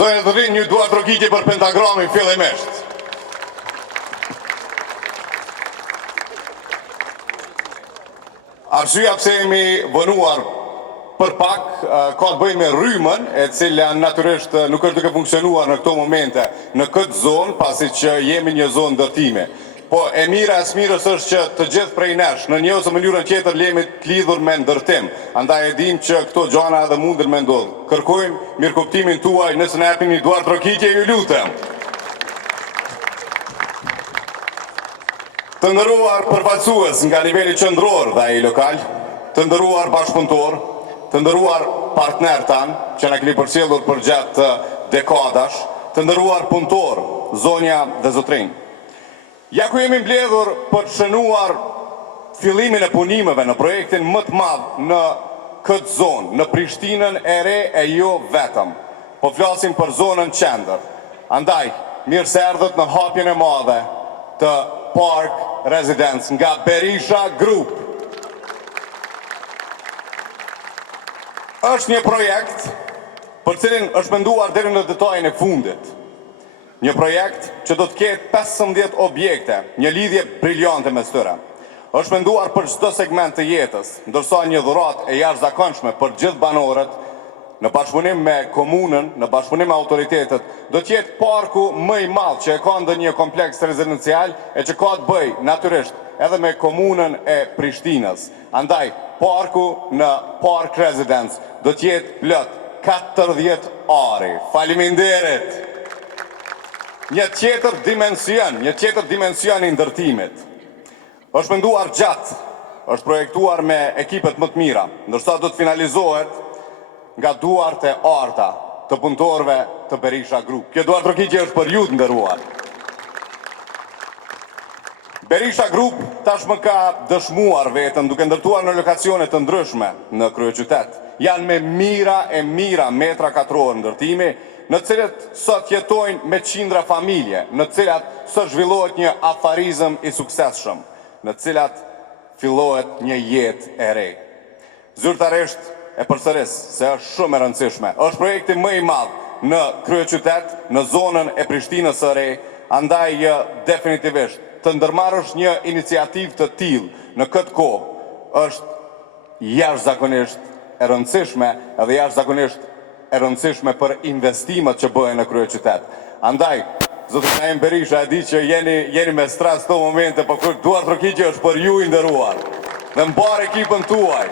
Zonja të rinë, një dua trokitje për pentagramin fillimisht. Arsyeja pse jemi vënuar për pak, ka të bëjë me rrymën, e cila natyrisht nuk është duke funksionuar në këto momente në këtë zonë, pasi që jemi një zonë ndërtimi. Po e mira e smirës është që të gjithë prej nesh, në një ose mënyrën tjetër jemi të lidhur me ndërtim. Andaj e dim që këto gjana edhe mundin me ndodhë. Kërkojmë mirëkuptimin tuaj, nëse na japni një duar trokitje, ju lutem. Të nderuar përfaqësues nga niveli qendror dhe ai lokal, të nderuar bashkëpunëtor, të nderuar partner tanë që na keni përcjellur për gjatë dekadash, të nderuar punëtor, zonja dhe zotrinj. Ja ku jemi mbledhur për të shënuar fillimin e punimeve në projektin më të madh në këtë zonë, në Prishtinën e re e jo vetëm. Po flasim për zonën qendër. Andaj, mirë se erdhët në hapjen e madhe të Park Residence nga Berisha Group. Është një projekt për cilin është menduar deri në detajin e fundit. Një projekt që do të ketë 15 objekte, një lidhje briljante mes tyre. Është menduar për çdo segment të jetës, ndërsa një dhuratë e jashtëzakonshme për gjithë banorët, në bashkëpunim me komunën, në bashkëpunim me autoritetet, do të jetë parku më i madh që e ka ndonjë kompleks rezidencial e që ka të bëjë natyrisht edhe me komunën e Prishtinës. Andaj, parku në Park Residence do të jetë plot 40 ari. Faleminderit. Një tjetër dimension i ndërtimit. Është menduar gjatë, është projektuar me ekipet më të mira, ndërsa do të finalizohet nga duart e arta të punëtorëve të Berisha Group. Kjo duart trokitje është për ju të nderuar. Berisha Group tashmë ka dëshmuar veten duke ndërtuar në lokacione të ndryshme në kryeqytet. Janë me mira metra katror ndërtimi, në cilat sot jetojnë me qindra familje, në cilat sot zhvillohet një afarizëm i suksesshëm, në cilat fillohet një jetë e re. Zyrtarisht e përsëris se është shumë e rëndësishme. Është projekti më i madh në kryeqytet, në zonën e Prishtinës së re, andaj definitivisht të ndërmarrësh një iniciativë të tillë në këtë kohë është jashtëzakonisht e rëndësishme edhe jashtëzakonisht e rëndësishme për investimet që bëhen në kryeqytet. Andaj, zotëria Naim Berisha, e di që jeni me stres këto momente, por duart trokitje është për ju i nderuar. Dhe mbar ekipën tuaj.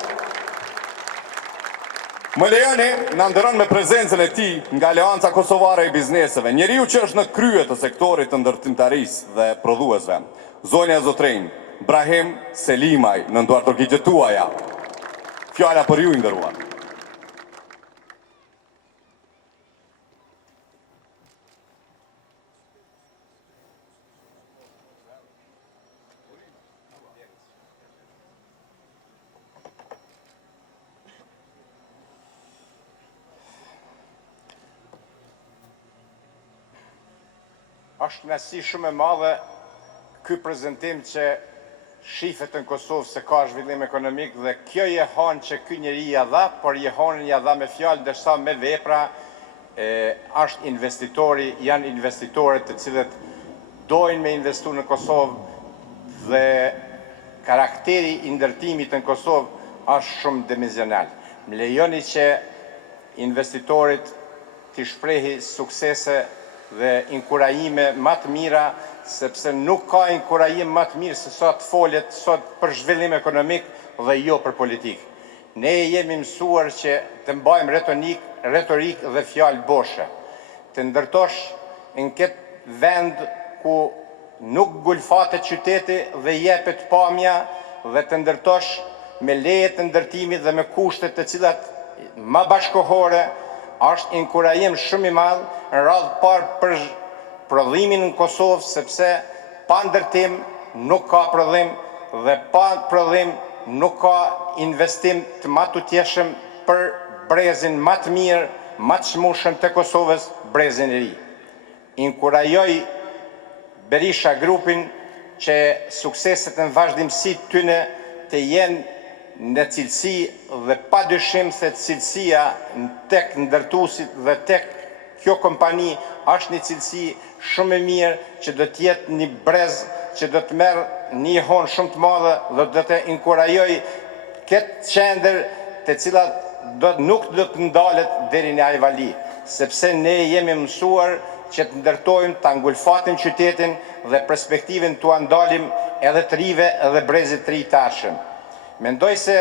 Më lejoni na nderon me prezencën e tij nga Aleanca Kosovare e Bizneseve, njeriu që është në krye të sektorit të ndërtimtarisë dhe prodhuesve. Zonja zotrinj, Brahim Selimaj, në duart trokitjet tuaja. Fjala për ju i nderuar. Është nësi shumë e madhe ky prezantim që shifet në Kosovë se ka zhvillim ekonomik dhe kjo je hanë që ky njeri ja dha, por je hanën ja dha me fjalë, ndërsa me vepra është investitori, janë investitorët të cilët dojnë me investu në Kosovë dhe karakteri i ndërtimit në Kosovë është shumë dimensional. Më lejoni që investitorit të shprehi suksese dhe inkurajime më të mira, sepse nuk ka inkurajim më të mirë se sot folet sot për zhvillim ekonomik dhe jo për politikë. Ne jemi mësuar që të mbajmë retorik dhe fjalë boshe. Të ndërtosh në këtë vend ku nuk gulfatet qyteti dhe jepet pamja dhe të ndërtosh me leje të ndërtimit dhe me kushtet të cilat më bashkohore, është inkurajim shumë i madh në radhë parë për prodhimin në Kosovë, sepse pa ndërtim nuk ka prodhim dhe pa prodhim nuk ka investim të matutjeshëm për brezin më të mirë, më të çmueshëm të Kosovës, brezin e ri. Inkurajoj Berisha Grupin që sukseset në vazhdimsi tyne të jenë në cilësi dhe pa dyshim se cilësia tek ndërtuesit dhe tek kjo kompani është një cilësi shumë e mirë që do të jetë një brez që do të merr një honë shumë të madhe dhe do të inkurajoj këtë qendër të cilat nuk do të ndalet deri në Ajvali, sepse ne jemi mësuar që të ndërtojmë, të angulfatim qytetin dhe perspektivin të andalim edhe të rive edhe brezit të ritashëm. Mendoj se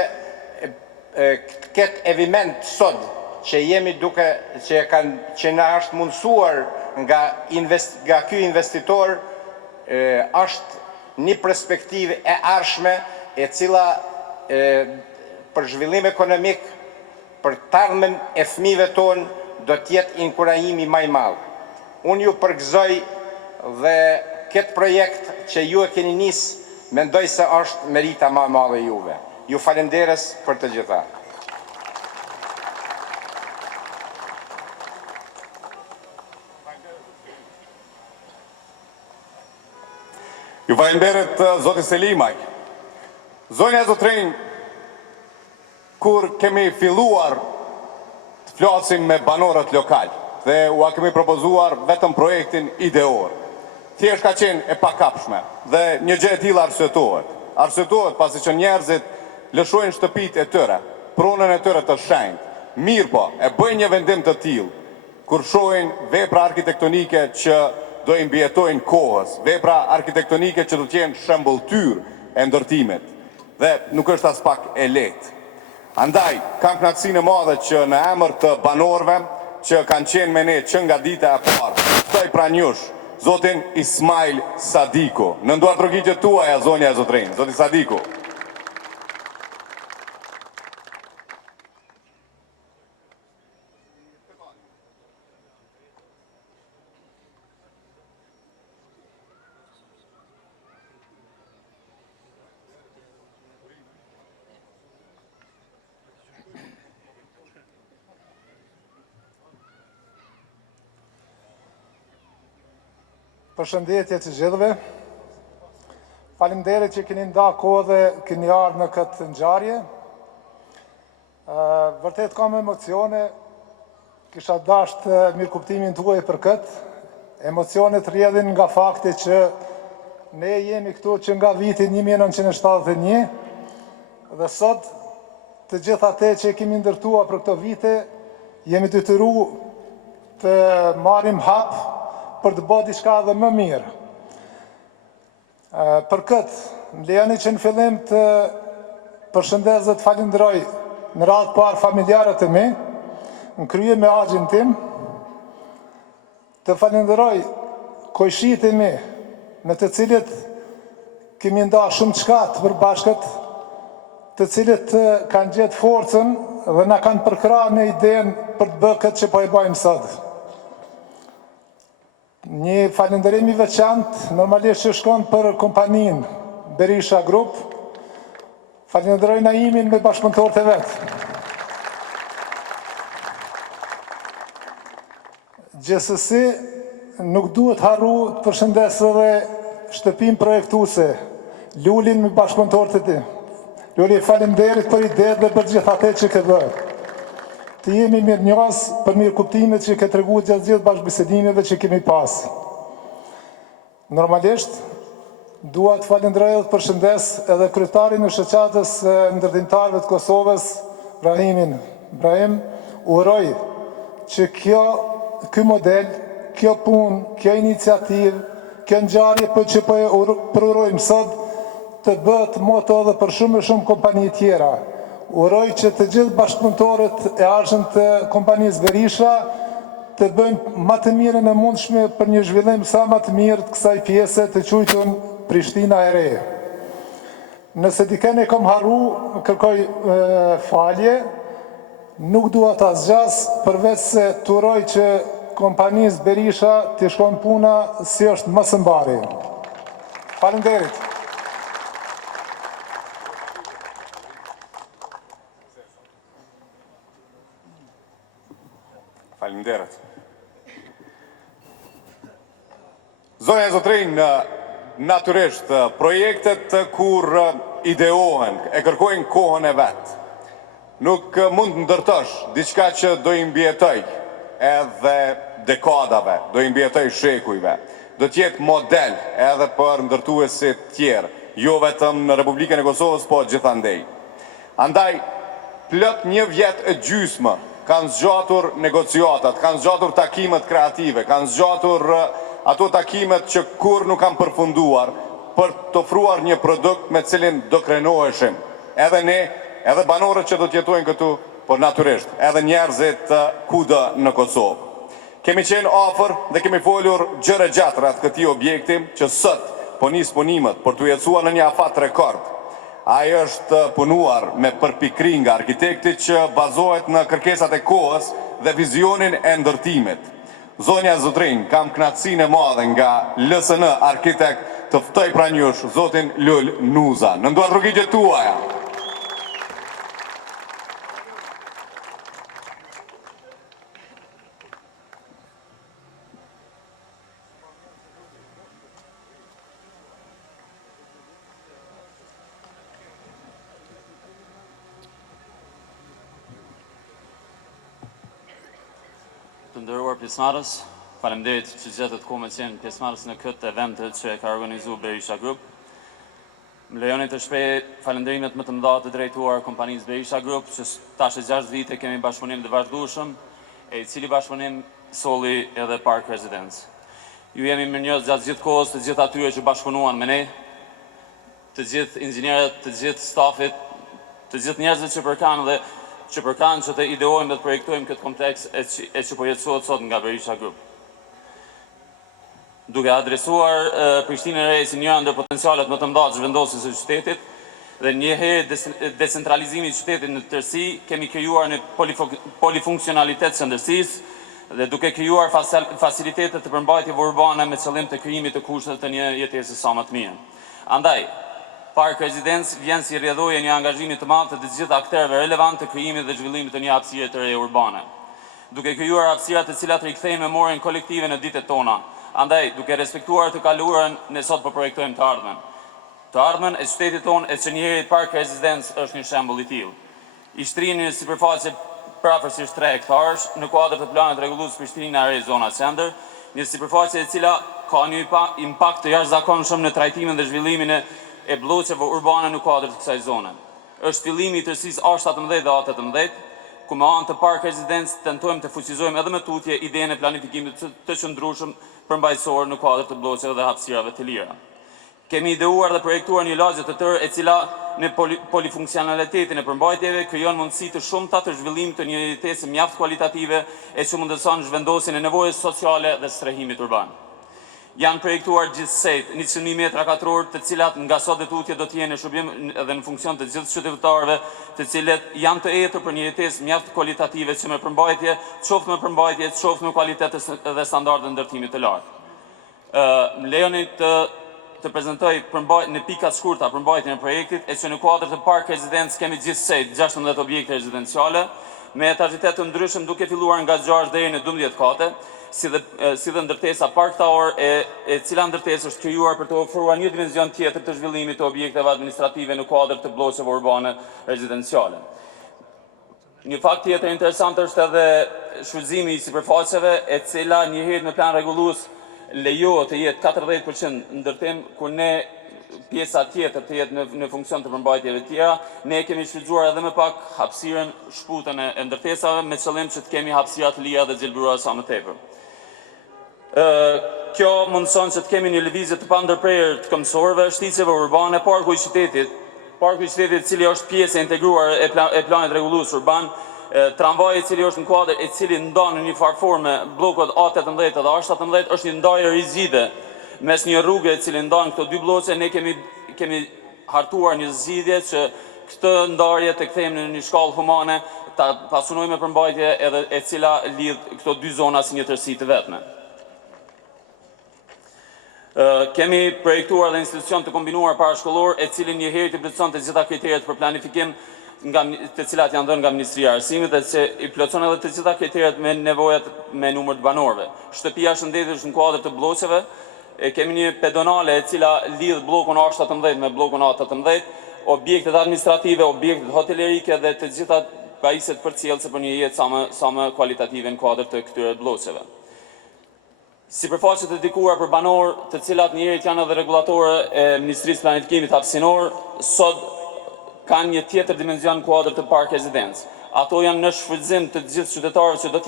këtë eviment sot që jemi duke që na është mundësuar nga ky investitor është një perspektivë e ardhshme e cila për zhvillim ekonomik për të ardhmen e fëmijëve tonë do të jetë inkurajimi më i madh. Unë ju përgëzoj dhe këtë projekt që ju e keni nisë, mendoj se është merita më e madhe juve. Ju falenderoj për të gjitha. Ju falenderoj zoti Selimaj. Zonja e Zotrinj, kur kemi filluar të flasim me banorët lokal dhe ua kemi propozuar vetëm projektin ideor, thjesht ka qenë e pakapshme dhe një gjë e tillë arsyetohet. Arsyetohet pasi që njerëzit lëshojnë shtëpitë e tyre, pronën e tyre të shenjtë. Mirë po, e bëjnë një vendim të tillë kur shohin vepra arkitektonike që do i mbijetojnë kohës, vepra arkitektonike që do të jenë shembulltyr e ndërtimit. Dhe nuk është as pak e lehtë. Andaj, kam kënaqësinë e madhe që në emër të banorëve që kanë qenë me ne që nga dita e parë, ftoj pra njush zotin Ismail Sadiku. Në nduar trokitjet tuaja, zonja e Zotrinj, zoti Sadiku. Përshëndetje të gjithëve. Faleminderit që keni nda kohë dhe keni ardhur në këtë ngjarje. Vërtet kam emocione, kisha dashur mirëkuptimin tuaj për këtë. Emocionet rrjedhin nga fakti që ne jemi këtu që nga viti 1971 dhe sot të gjitha te që kemi ndërtuar për këto vite jemi detyruar të marrim hap për të bërë diçka edhe më mirë. Për këtë, më lejoni që në fillim të përshëndes dhe të falenderoj në radhë parë familjarët e mi, në krye me agjin tim, të falenderoj kojshit e mi, me të cilit kemi nda shumë qka të përbashkët, të cilit kanë gjetë forcën dhe na kanë përkra në idenë për të bërë këtë që po e bëjmë sot. Një falenderim i veçantë, normalisht që shkon për kompaninë Berisha Group, falenderoj Naimin me bashkëpunëtorët e vetë. Gjithsesi, nuk duhet harru të përshëndes edhe shtëpin projektuese, Lulin me bashkëpunëtorët e tij. Luli, falenderit për idetë dhe për gjithë atë që ke bërë. Të jemi mirënjohës për mirëkuptimet që ke treguar gjatë gjithë bashkëbisedimeve që kemi pas. Normalisht, dua të falenderoj dhe të përshëndes edhe kryetarin e shoqatës ndërtimtarëve të Kosovës, Brahim, uroj që ky model, kjo punë, kjo iniciativë, kjo ngjarje që po e përurojmë sot të bëhet moto edhe për shumë e shumë kompani tjera. Uroj që të gjithë bashkëpunëtorët e ardhshëm të kompanisë Berisha të bëjnë më të mirën e mundshme për një zhvillim sa më të mirë të kësaj pjese të quajtur Prishtina e Re. Nëse dikën e kam harru, kërkoj falje, nuk dua ta zgjas përveç se të uroj që kompanisë Berisha të shkon puna si është më së mbari. Faleminderit. Faleminderit. Zonja e Zotrinj, natyrisht, projektet kur ideohen, e kërkojnë kohën e vetë. Nuk mund të ndërtosh diçka që do i mbjetoj, edhe dekadave, do i mbjetoj shekujve, do t'jetë model edhe për ndërtuesit tjerë, jo vetëm në Republikën e Kosovës, po gjithandej. Andaj, plot 1 vjet e gjysmë kanë zgjatur negociatat, kanë zgjatur takimet kreative, kanë zgjatur ato takimet që kur nuk kanë përfunduar për të ofruar një produkt me cilin do krenoheshim. Edhe ne, edhe banorët që do t'jetojnë këtu, por natyrisht, edhe njerëzit kudo në Kosovë. Kemi qenë afër dhe kemi folur gjëra gjatë rreth këtij objekti që sot po nis punimet për t'u jetësuar në një afat rekord. Ai është punuar me përpikri nga arkitekti që bazohet në kërkesat e kohës dhe vizionin e ndërtimit. Zonja Zotrin, kam kënaqësinë e madhe nga LSN Arkitekt të ftoj pranë jush zotin Lul Nuza. Në nduar rrugëgjet tuaja. Të nderuar pjesëmarrës, faleminderit që gjetët kohë me qenë pjesëmarrës në këtë event që e ka organizuar Berisha Group. Më lejoni të shpreh falënderimet më të mëdha të drejtuar kompanisë Berisha Group, që tash 6 vite kemi bashkëpunim të vazhdueshëm, e i cili bashkëpunim solli edhe Park Residence. Ju jemi mirënjohës gjatë gjithë kohës të gjithë atyre që bashkëpunuan me ne, të gjithë inxhinierët, të gjithë stafit, të gjithë njerëzit që përkanë që të ideojmë dhe të projektojmë këtë kompleks e që po jetësohet sot nga Berisha Group. Duke adresuar Prishtinën e Re si një ndër potencialet më të mëdha të zhvendosjes së qytetit dhe njëherë decentralizimit të qytetit në tërësi, kemi krijuar një polifunksionalitet të ndërsisë dhe duke krijuar facilitete të përmbajtjeve urbane me qëllim të krijimit të kushteve të një jetese sa më të mirë. Andaj, Park Residence vjen si rrjedhoje një angazhimi të madh të gjithë aktorëve relevant të krijimit dhe zhvillimit të një hapësire të re urbane. Duke krijuar hapësira të cilat rikthejnë memorien kolektive në ditët tona. Andaj, duke respektuar të kaluarën, ne sot po projektojmë të ardhmen. Të ardhmen e qytetit tonë e që njëherit Park Residence është një shembull i tillë. I shtrinë një sipërfaqe prafërsisht 3 hektarësh në kuadër të planit rregullues Prishtina e Re zona qendër, një sipërfaqe e cila ka një impakt të jashtëzakonshëm në trajtimin dhe zhvillimin e bllokeve urbane në kuadër të kësaj zone. Është fillimi i tërësisë A17 dhe A18, ku me anë të Park Residence tentojmë të fuqizojmë edhe me tutje idenë e planifikimit të qëndrueshëm përmbajtësor në kuadër të bllokeve dhe hapësirave të lira. Kemi ideuar dhe projektuar një lagje të tërë e cila në polifunksionalitetin e përmbajtjeve krijon mundësi të shumta të zhvillimit të një jetese mjaft kualitative e që mundëson zhvendosjen e nevojës sociale dhe strehimit urban. Janë projektuar gjithsej 100.000 metra katror, të cilat nga sot dhe tutje do t'jenë në shërbim edhe në funksion të gjithë qytetarëve, të cilët janë të etur për një jetesë mjaft kualitative që me përmbajtje, qoftë me përmbajtje, qoftë me kualitet dhe standarde ndërtimit të lartë. Më lejoni të prezantoj në pikat shkurta përmbajtjen e projektit, e që në kuadër të Park Residence kemi gjithsej 16 objekte rezidenciale, me etajitet të ndryshëm duke filluar nga 6 deri në 12 kate, si dhe ndërtesa Park Tower, e cila ndërtesë është krijuar për të ofruar një dimension tjetër të zhvillimit të objekteve administrative në kuadër të bllokeve urbane rezidenciale. Një fakt tjetër interesant është edhe shfrytëzimi i sipërfaqeve, e cila njëherë në plan rregullues lejohet të jetë 40% ndërtim, kur ne pjesa tjetër të jetë në funksion të përmbajtjeve tjera. Ne kemi shfrytzuar edhe më pak hapësirën shputën e ndërtesave me qëllim që të kemi hapësira të lira dhe gjelbërora sa më tepër. Kjo mundëson që të kemi një lëvizje të pandërprerë të këmbësorëve, shticeve urbane, parku i qytetit, cili është pjesë e integruar e planit rregullues urban, tramvaji i cili është në kuadër e cili ndon në një farë forme bllokët A18 dhe A17, është një ndarje rizide mes një rrugë e cili ndon këto dy blloqe. Ne kemi hartuar një zgjidhje që këtë ndarje të kthejmë në një shkallë humane, ta pasunojmë me përmbajtje edhe e cila lidh këto dy zona si një tërësi të vetme. Kemi projektuar dhe institucion të kombinuar parashkollor, e cili njëherë të plotëson të gjitha kriteret për planifikim, të cilat janë dhënë nga Ministria e Arsimit, dhe që i plotëson edhe të gjitha kriteret me nevojat me numër të banorëve. Shtëpia shëndetësh në kuadër të bllokeve, kemi një pedonale e cila lidh bllokun A17 me bllokun A18, objektet administrative, objektet hotelerike dhe të gjitha pajisjet përcjellëse për një jetë sa më kualitative në kuadër të këtyre bllokeve. Sipërfaqet e dedikuara për banor, të cilat njërit janë edhe regulatorë e Ministrisë Planifikimit Hapësinor, sot kanë një tjetër dimension kuadër të park rezidencë. Ato janë në shfrytëzim të gjithë qytetarëve që do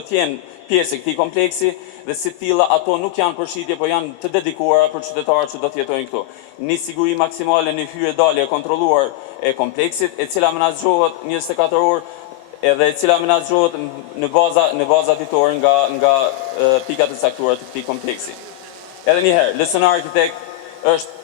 të jenë pjesë e këtij kompleksi dhe si tilla ato nuk janë përshitje, por janë të dedikuara për qytetarët që do të jetojnë këtu. Një siguri maksimale në hyrje dalje e kontrolluar e kompleksit, e cila menaxhohet 24 orë edhe e cila menaxhohet në baza ditore nga pikat e caktuara të këtij kompleksi. Edhe një herë, LSN Architect është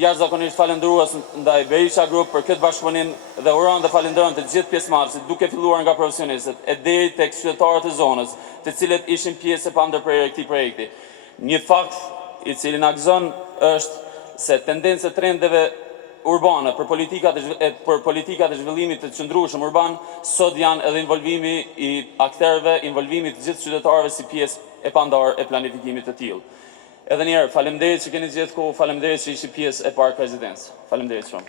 jashtëzakonisht falendërues ndaj Berisha Group për këtë bashkëpunim dhe uron dhe falenderon të gjithë pjesëmarrësit, duke filluar nga profesionistët e deri tek qytetarët e zonës, të cilët ishin pjesë e pandërprerë e këtij projekti. Një fakt i cili na gëzon është se tendencët e trendeve urbane për politikat e zhvillimit të qëndrueshëm urban sot janë edhe involvimi i akterëve, involvimi të gjithë qytetarëve si pjesë e pandarë e planifikimit të tillë. Edhe njerë, faleminderit që keni gjithë kohë, faleminderit që ishi pjesë e Park Residence. Faleminderit shumë.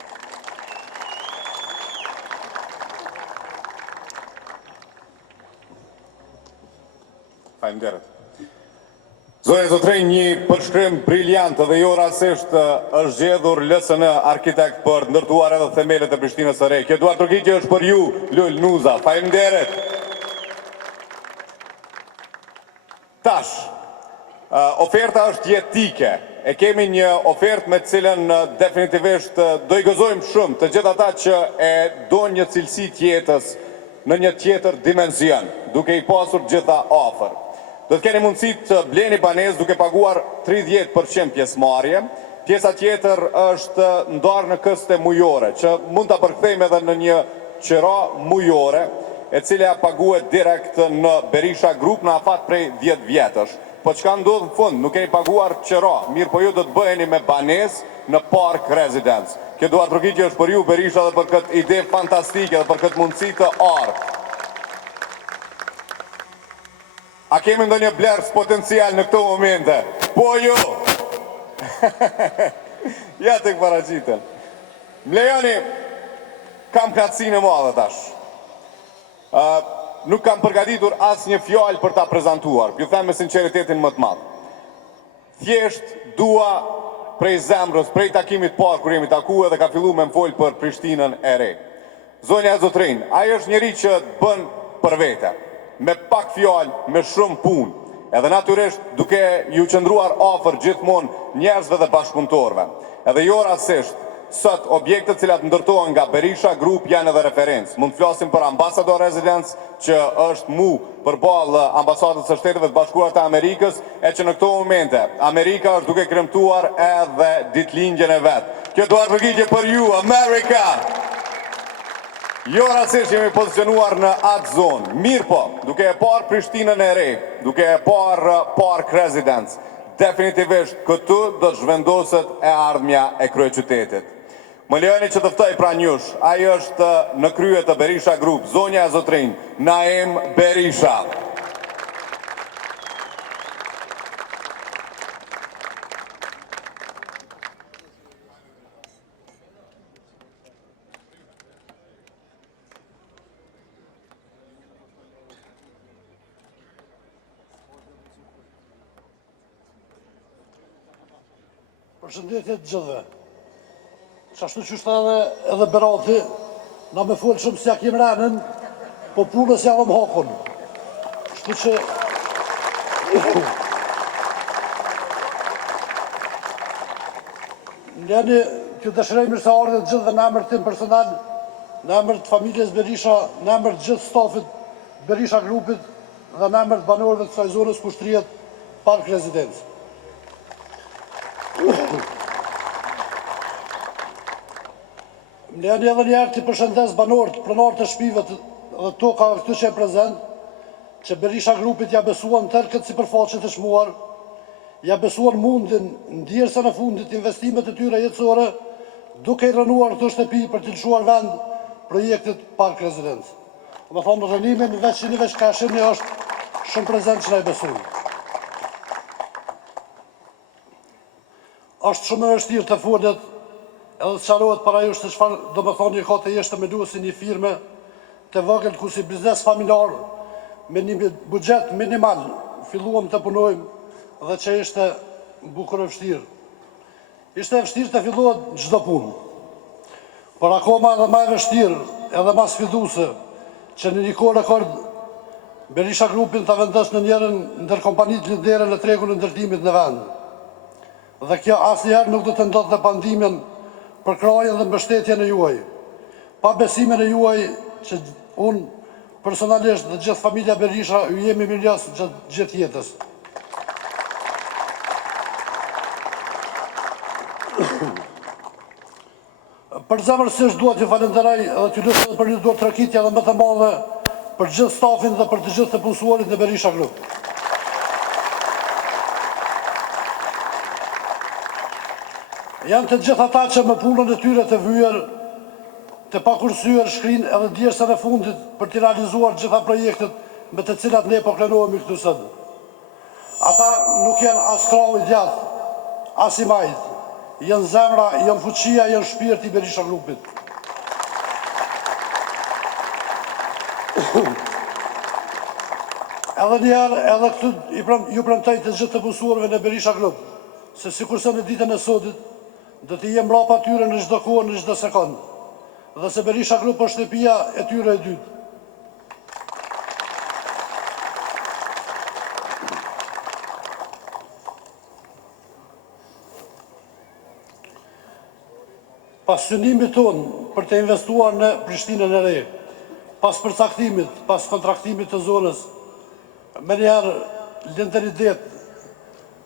Faleminderit. Zonja e Zotrinj, një përshkrim briljant dhe jo rasisht është zgjedhur LSN Architect për ndërtuar edhe themelet e Prishtinës së Re. Kjo duart rrugitje është për ju, Lul Nuza. Faleminderit. Tash, oferta është jetike. E kemi një ofertë me cilën definitivisht do i gëzojmë shumë të gjithë ata që e do një cilësi tjetës në një tjetër dimension, duke i pasur gjitha ofër. Do të keni mundësi të bleni banesë duke paguar 30% pjesëmarrje. Pjesa tjetër është ndarë në këste mujore, që mund të përkthejmë edhe në një qira mujore, e cila paguhet direkt në Berisha Group në afat prej 10 vjetësh. Po çka ndodh në fund, nuk keni paguar qira, mirë po ju do të bëheni me banesë në Park Residence. Kjo duart rrugitje është për ju, Berisha, dhe për këtë ide fantastike dhe për këtë mundësi të ardhë. A kemi ndonjë blerës potencial në këto momente? Po ju! Ja të këparaqiten. Mlejoni, kam knatësinë e madhe tash. Nuk kam përgatitur asë një fjallë për ta prezentuar, ju them me sinceritetin më të madhë. Thjesht dua prej zemrës, prej takimit parë kur jemi taku edhe ka fillu me më folë për Prishtinën e Re. Zonja e Zotrinj, ajo është njeri që bën për vete, me pak fjallë, me shumë punë, edhe natyrisht duke ju qëndruar afër gjithmonë njerëzve dhe bashkëpunëtorëve. Edhe jo rasisht, sot objektet cilat ndërtohen nga Berisha Group janë edhe referencë. Mund të flasim për Ambassador Residence, që është mu përballë ambasadës së Shteteve të Bashkuara të Amerikës, e që në këto momente Amerika është duke kremtuar edhe ditëlindjen e vet. Kjo duart rrugitje për ju, Amerika! Jo rasisht jemi pozicionuar në atë zonë. Mirë po, duke e parë Prishtinën e Re, duke e parë Park Residence, definitivisht këtu do të zhvendoset e ardhmja e kryeqytetit. Më lejoni që të ftoj pranë jush, ai është në krye të Berisha Group, zonja e Zotrinj, Naim Berisha. Përshëndetje të gjithëve. Qashtu që është edhe Berati, na me folë shumë si ja kem renën, po punës ja vëm hakun. Kështu që... Njeni, që dëshirojmë se ardhe të gjithë dhe në emër tim personal, në emër të familjes Berisha, në emër të gjithë stafit Berisha Grupit dhe në emër të banorëve të kësaj zonës ku shtrihet Park Residence. Njeni edhe njerë të përshëndes banorët, pronarët të shpive dhe toka këtu që e prezent, që Berisha Grupit ja besuan tërë këtë sipërfaqe të shmuar, ja besuan mundin ndjerëse në fundit investimet e tyre jetësore, duke i rënuar të shtëpi për të lëshuar vend projektit Park Residence. Më thonë, rënimin veç që një veç kashini është shumë prezent që na i besuan. Është shumë e vështirë të folet edhe të qarohet para jush se çfarë do më thonë një ka të jeshtë me duhet si një firme të vogël ku si biznes familjar me një budget minimal filluam të punojmë dhe që ishte bukur e vështirë. Ishte e vështirë të filluat çdo punë, por akoma edhe më e vështirë edhe më sfiduese që në një kohë rekord Berisha Grupin të vendos në njërën ndër kompanitë lidere në tregun e ndërtimit në vend. Dhe kjo asnjëherë nuk do të ndodhte dhe pandimin për krajën dhe mbështetjen e juaj, pa besimin e juaj që unë personalisht dhe gjithë familja Berisha ju jemi mirënjohës gjithë jetës. Për zemërsisht duhet ju falenderoj edhe t'ju lutem për një duart trakitje edhe më të madhe për gjithë stafin dhe për të gjithë të punësuarit në Berisha Group. Janë të gjithë ata që me punën e tyre të vyer, të pakursyer shkrinë edhe djersën e fundit për të realizuar gjitha projektet me të cilat ne po krenohemi këtu sot. Ata nuk janë as krau i djathtë, as i majt, janë zemra, janë fuqia, janë shpirti i Berisha Grupit. Edhe njerë, edhe këtu ju premtoj të gjithë të punësuarve në Berisha Group, se sikurse në ditën e sotit, do t'i jem mbrapa tyre në çdo kohë, në çdo sekond, dhe se Berisha Group është shtëpia e tyre e dytë. Pas synimit tonë për të investuar në Prishtinën e re, pas përcaktimit, pas kontraktimit të zonës, me njerë lindër ide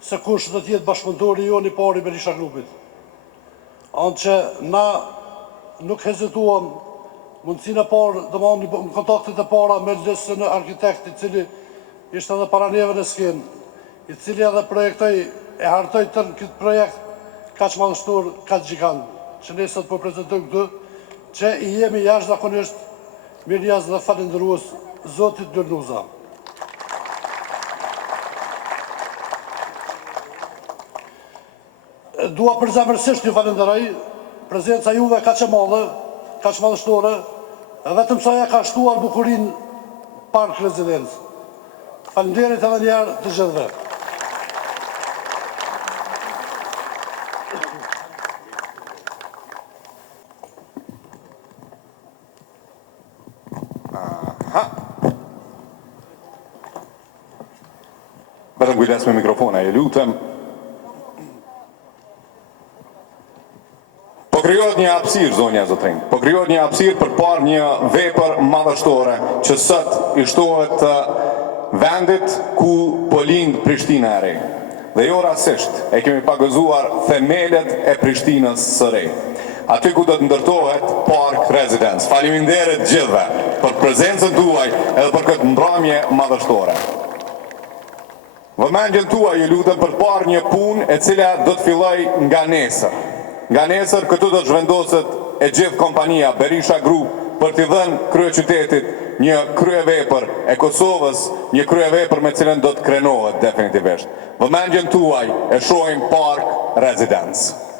se kush do t'jetë bashkëpunëtori jonë i parë i Berisha Grupit. Anë që na nuk hezituam mundësinë e parë, do më në kontaktit e para me lësën e arkitekt i cili ishte edhe para neve në skenë, i cili edhe projektoj e hartoj të këtë projekt kaq madhështor, kaq gjikant, që ne sot po prezentojmë këtu, që i jemi jashtëzakonisht mirënjohës dhe falendërues Zotit Dërnuza. Dua përzemërsisht ju falenderoj, prezenca juve kaq e madhe, kaq madhështore, vetëm sa ja ka shtuar bukurinë Park Residence. Faleminderit edhe një herë të gjithëve. Vetëm kujdes me mikrofona, ju lutem. Po krijohet një hapësirë, zonja Zotrin. Po krijohet një hapësirë për parë një vepër madhështore që sot i shtohet vendit ku po lind Prishtina e re. Dhe jo rastisht e kemi pagëzuar themelet e Prishtinës së re. Aty ku do të ndërtohet Park Residence. Faleminderit gjithëve për prezencën tuaj edhe për këtë ndramje madhështore. Vëmendjen tuaj ju lutem për parë një punë e cila do të filloj nga nesër. Nga nesër këtu do të zhvendoset e gjithë kompania Berisha Group për t'i dhënë kryeqytetit një kryevepër e Kosovës, një kryevepër me cilën do të krenohet definitivisht. Vëmendjen tuaj e shohim Park Residence.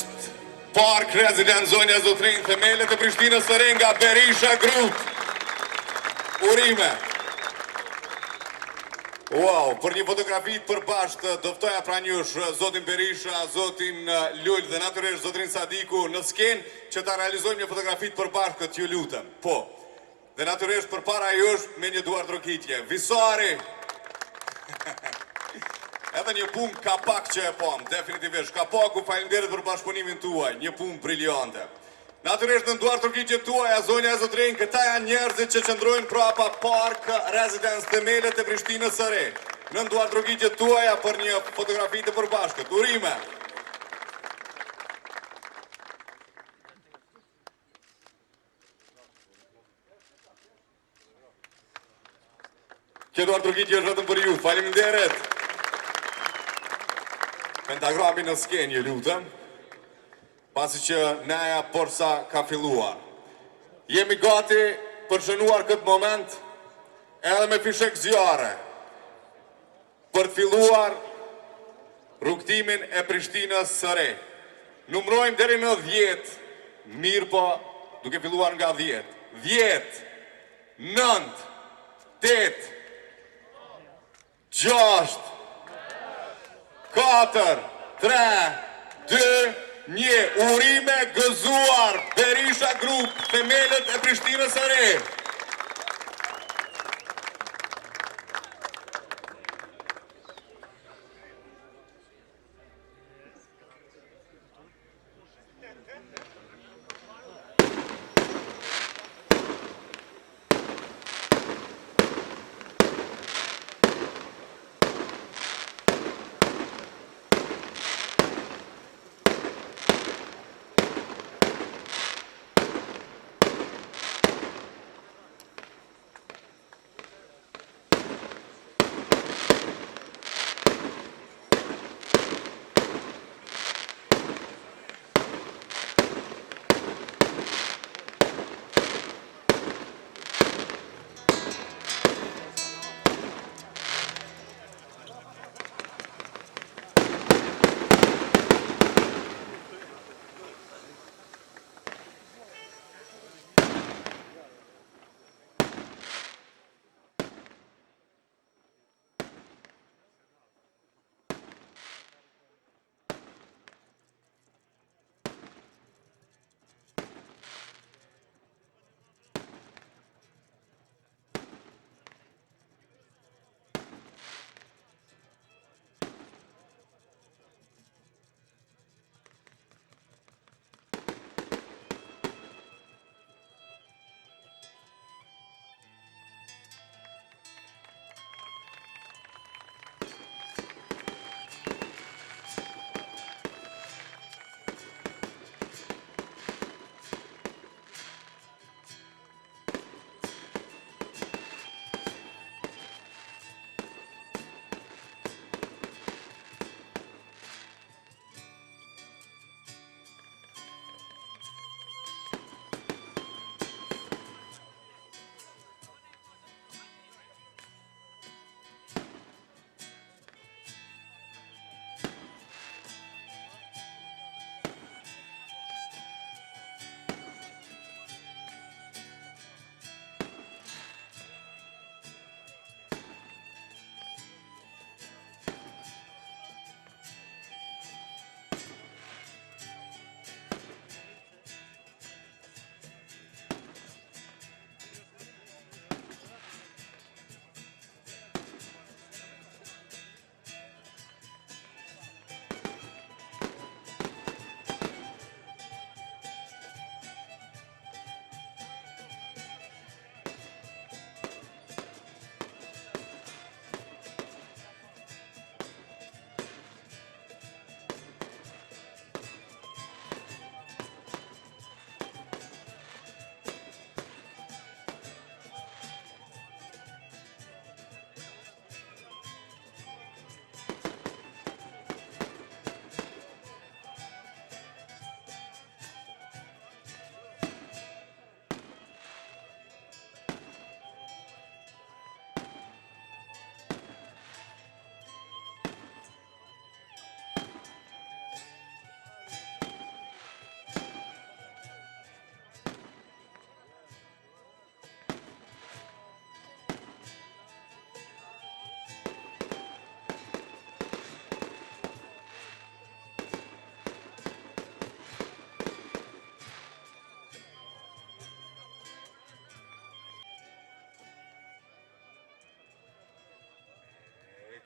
është Park Residence zonja Zotrin, themelet e Prishtinës së Re nga Berisha Group. Urime. Wow, për një fotografi të përbashkët do ftoja pra njush zotin Berisha, zotin Lull dhe natyrisht zotrin Sadiku në skenë që ta realizojmë një fotografi të përbashkët, ju lutem. Po. Dhe natyrisht përpara jush me një duar trokitje. Visari. Edhe një punë kapak që e pom, definitivisht. Kapaku, faleminderit për bashkëpunimin tuaj, një punë briljante. Natyrisht në nduar trokitjet tuaja, zonja e Zotrin, këta janë njerëzit që qëndrojnë prapa Park Residence themelet e Prishtinës së Re. Në nduar trokitjet tuaja për një fotografi të përbashkët. Urime! Kjo duar trokitje është vetëm për ju, faleminderit! Pentagrami në skenë, ju lutem, pasi që neja përsa ka filluar. Jemi gati për shënuar këtë moment edhe me fishek zjarre për të filluar rrugtimin e Prishtinës së Re. Numrojmë deri në 10, mirë po duke filluar nga 10. 10, 9, 8, 6, 4, 3, 2, 1. Urime gëzuar Berisha Group, themelet e Prishtinës së Re.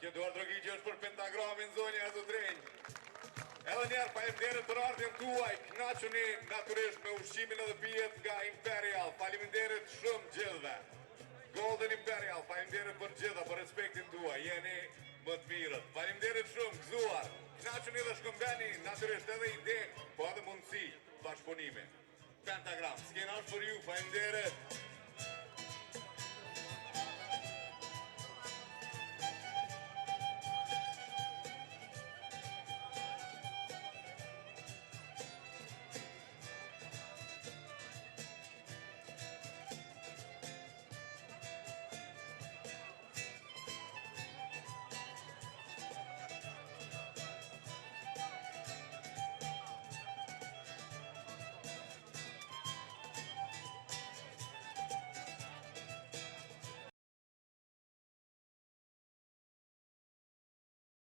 Kjo Eduard Rogigji është për pentagramin zonja e Zotrinj. Edhe njerë, faleminderit për ardhjen tuaj, knaquni natyrisht me ushqimin edhe pijet nga Imperial. Faleminderit shumë gjithve. Golden Imperial, faleminderit për gjitha, për respektin tuaj, jeni më të mirët. Faleminderit shumë, gëzuar. Knaquni dhe shkëmbeni, natyrisht edhe ide, po edhe mundësi bashkëpunimi. Pentagram, s'kena është për ju, faleminderit.